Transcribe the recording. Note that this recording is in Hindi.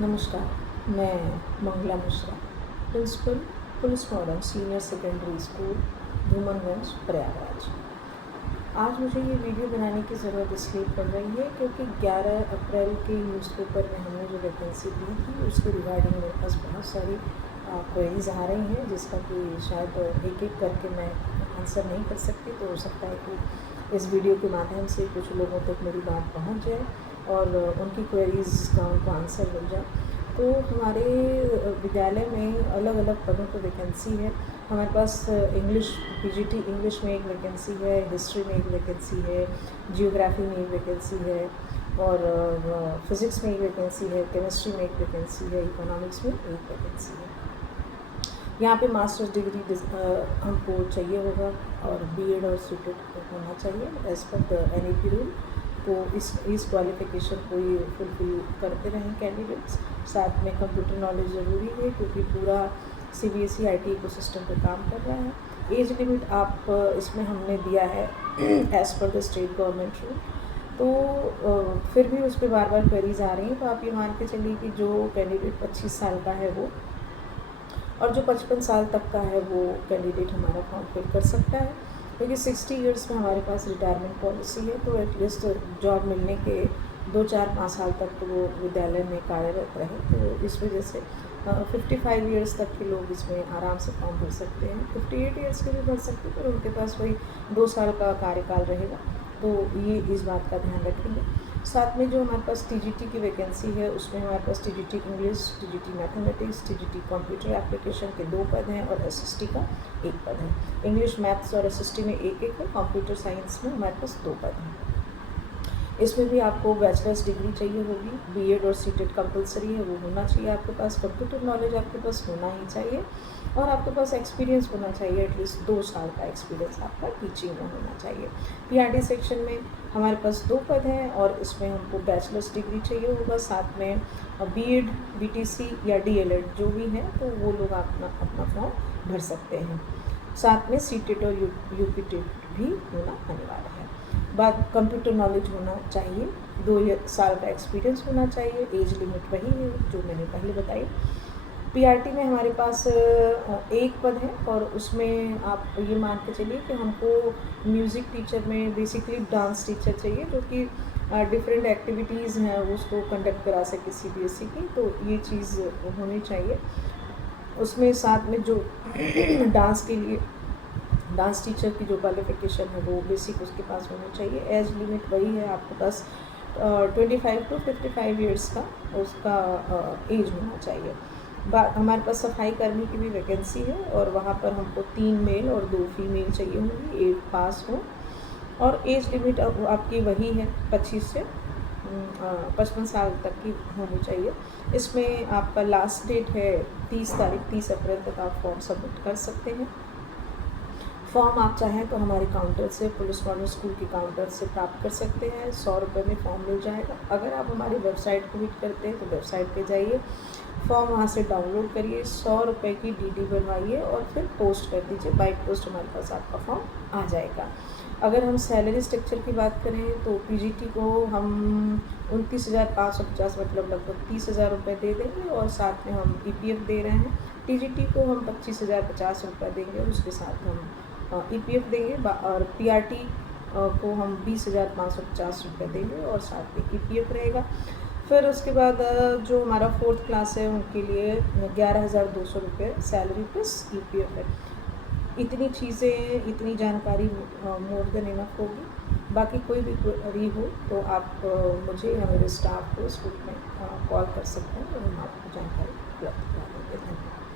नमस्कार, मैं Mangla Mishra, principal police modern senior secondary school, Dhoomanganj, Prayagraj. आज मुझे ये वीडियो बनाने की ज़रूरत इसलिए पड़ रही है क्योंकि 11 अप्रैल के न्यूज़पेपर में हमने जो वैकेंसी दी थी उसके रिगार्डिंग मेरे पास बहुत सारी क्वेरीज आ रही हैं, जिसका कि शायद एक एक करके मैं आंसर नहीं कर सकती। तो हो सकता है कि इस वीडियो के माध्यम से कुछ लोगों तक मेरी बात पहुंच जाए और उनकी क्वेरीज़ का उनको आंसर मिल जाए। तो हमारे विद्यालय में अलग अलग पदों पर वैकेंसी है। हमारे पास इंग्लिश पीजीटी इंग्लिश में एक वैकेंसी है, हिस्ट्री में एक वैकेंसी है, जियोग्राफी में एक वैकेंसी है और फिज़िक्स में एक वैकेंसी है, केमिस्ट्री में एक वैकेंसी है, इकोनॉमिक्स में एक वैकेंसी है। यहाँ पे मास्टर्स डिग्री हमको चाहिए होगा और बीएड और सीटेड होना चाहिए as per the NEP rule. तो इस क्वालिफ़िकेशन को ये फुलफिल करते रहें कैंडिडेट्स। साथ में कंप्यूटर नॉलेज ज़रूरी है क्योंकि पूरा सीबीएसई आईटी इकोसिस्टम पे काम कर रहा है। एज लिमिट आप इसमें हमने दिया है as per the state government rule. तो फिर भी उस पर बार बार क्वेरीज आ रही हैं, तो आप ये मान के चलिए कि जो कैंडिडेट 25 साल का है वो और जो 55 साल तक का है वो कैंडिडेट हमारा फॉर्म फिल कर सकता है, क्योंकि 60 इयर्स में हमारे पास रिटायरमेंट पॉलिसी है। तो एटलीस्ट जॉब मिलने के 2-4-5 साल तक तो वो विद्यालय में कार्यरत रहे। तो इस वजह से 55 इयर्स तक के लोग इसमें आराम से फॉर्म भर सकते हैं। 58 इयर्स के भी भर सकते हैं, पर उनके पास वही 2 साल का कार्यकाल रहेगा। तो ये इस बात का ध्यान रखेंगे। साथ में जो हमारे पास टीजीटी की वैकेंसी है उसमें हमारे पास TGT English, TGT mathematics, TGT computer application के 2 पद हैं और एसएसटी का 1 पद है। इंग्लिश, मैथ्स और एसएसटी में 1-1 है। कंप्यूटर साइंस में हमारे पास 2 पद हैं। इसमें भी आपको बैचलर्स डिग्री चाहिए होगी, बीएड और सीटेड कंपलसरी है, वो होना चाहिए आपके पास। कंप्यूटर नॉलेज आपके पास होना ही चाहिए और आपके पास एक्सपीरियंस होना चाहिए, एटलीस्ट 2 साल का एक्सपीरियंस आपका टीचिंग में होना चाहिए। पीआरडी सेक्शन में हमारे पास 2 पद हैं और इसमें हमको बैचलर्स डिग्री चाहिए होगा। साथ में बीएड, बीटीसी या डीएलएड जो भी है तो वो लोग अपना फॉर्म भर सकते हैं। साथ में सीटेड और यूपीटेड भी होना अनिवार्य है। बात कंप्यूटर नॉलेज होना चाहिए, 2 साल का एक्सपीरियंस होना चाहिए। एज लिमिट वही है जो मैंने पहले बताई। पीआरटी में हमारे पास 1 पद है और उसमें आप ये मान के चलिए कि हमको म्यूज़िक टीचर में बेसिकली डांस टीचर चाहिए, जो कि डिफरेंट एक्टिविटीज़ हैं उसको कंडक्ट करा सके सीबीएसई की। तो ये चीज़ होनी चाहिए उसमें। साथ में जो डांस के लिए डांस टीचर की जो क्वालिफ़िकेशन है वो बेसिक उसके पास होनी चाहिए। एज लिमिट वही है आपके पास 25 to 55 ईयर्स का उसका एज होना चाहिए। हमारे पास सफाई कर्मी की भी वैकेंसी है और वहाँ पर हमको 3 मेल और 2 फीमेल चाहिए होंगी, 8 पास हो। और एज लिमिट आपकी वही है 25 से 55 साल तक की होनी चाहिए। इसमें आपका लास्ट डेट है 30 अप्रैल तक आप फॉर्म सबमिट कर सकते हैं। फॉर्म आप चाहें तो हमारे काउंटर से, पुलिस मॉडर्न स्कूल के काउंटर से प्राप्त कर सकते हैं। 100 रुपये में फॉर्म मिल जाएगा। अगर आप हमारी वेबसाइट को विजिट करते हैं तो वेबसाइट पे जाइए, फॉर्म वहाँ से डाउनलोड करिए, 100 रुपये की डीडी बनवाइए और फिर पोस्ट कर दीजिए। बाई पोस्ट हमारे पास आपका फॉर्म आ जाएगा। अगर हम सैलरी स्ट्रक्चर की बात करें तो पीजीटी को हम 29,550 मतलब लगभग 30,000 रुपये दे देंगे और साथ में हम ईपीएफ दे रहे हैं। टीजीटी को हम 25,050 रुपये देंगे और उसके साथ हम ईपीएफ देंगे और पीआरटी को हम 20,550 रुपये देंगे और साथ में ईपीएफ रहेगा। फिर उसके बाद जो हमारा 4th क्लास है उनके लिए 11,200 रुपये सैलरी प्लस ईपीएफ है। इतनी चीज़ें, इतनी जानकारी मोर देन इनफ होगी। बाकी कोई भी क्वेरी हो तो आप मुझे या मेरे स्टाफ को स्कूल में कॉल कर सकते हैं और हम आपको जानकारी उपलब्ध करा देंगे। धन्यवाद।